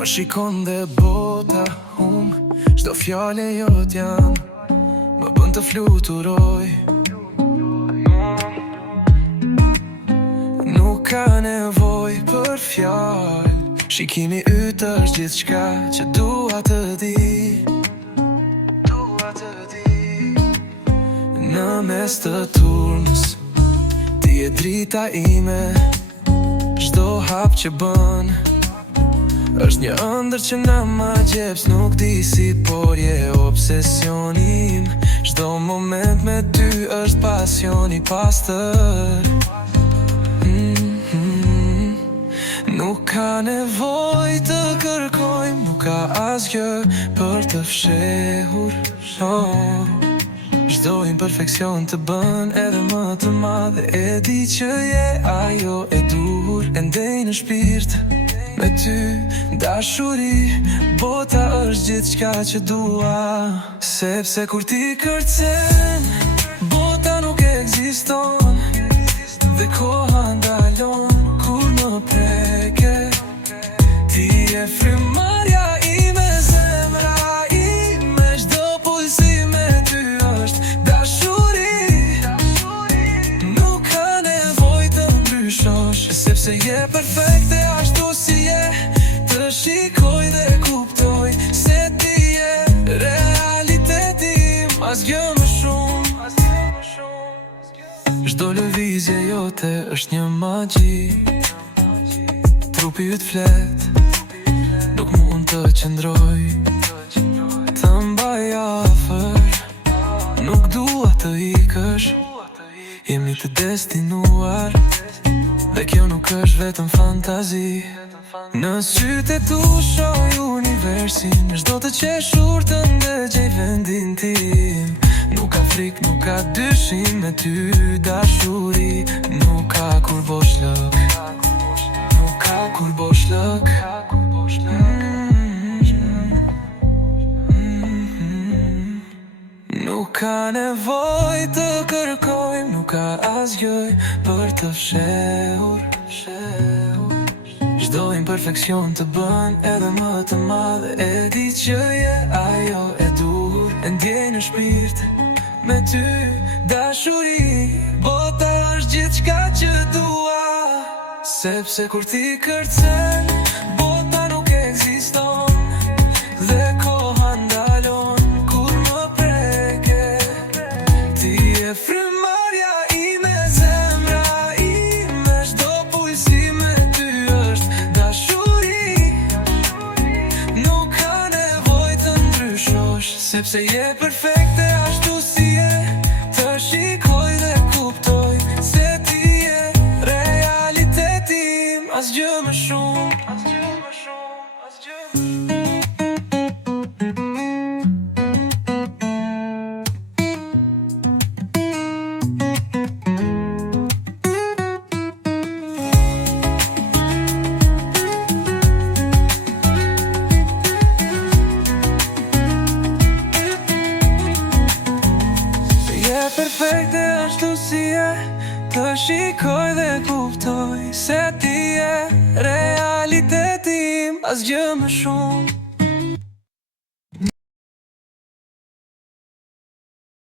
Më shikon dhe bota çdo fjale jot janë më bën të fluturoj. Nuk ka nevoj për fjall, shikimi yt është gjithçka që dua të di. Në mes të turnës, ti e drita ime, çdo hap që bën është një ëndër që na ma gjeps. Nuk di si, por je obsesionim. Çdo moment me ty është pasion i pastër. Nuk ka nevoj të kërkojmë, nuk ka asgjë për të fshehur. Çdo imperfekcion të bën edhe më të madhe. E di që je ajo e dur, e ndej në shpirt me ty dashuri. Bota është gjithçka që dua, sepse kur ti kërcen, bota nuk ekziston. Dhe koha ndalon kur më preke. Ti je frymarrja ime, zemra ime, çdo pulsim me ty është dashuri. Nuk ka nevoj të ndryshosh, sepse je perfekte ashtu si je. Të shikoj dhe kuptoj se ti je realitetim, asgjë më shumë. Çdo lëvizje jote është një magji. Trupi yt flet, nuk mund të qëndroj. Të mbaj afër, nuk dua të ikësh. Jemi të destinuar, dhe kjo nuk është vetëm fantazi. Në sytë e tu shoj universin, çdo të qeshur të ndëgjej vendin tim. Nuk ka frik, nuk ka dyshim, me ty dashuri. Nuk ka kur boshllëk, nuk ka kur boshllëk. Nuk ka nevoj të kërkojmë, nuk ka asgjë për të fshehur. Çdo imperfekcion të bën edhe më të madhe. E di që je ajo e dur, e ndjej në shpirt me ty dashuri. Bota është gjithçka që dua, sepse kur ti kërcen, bota nuk ekziston. Dhe koha ndalon kur më preke. Ti je frymarrja ime, zemra ime, çdo pulsim me ty është dashuri. Nuk ka nevoj të ndryshosh, sepse je perfekte ashtu si je. Të shikoj dhe kuptoj se ti je realitetim, asgjë më shumë. Perfekte ashtu si je, të shikoj dhe kuptoj se ti je realitetim, asgjë më shumë.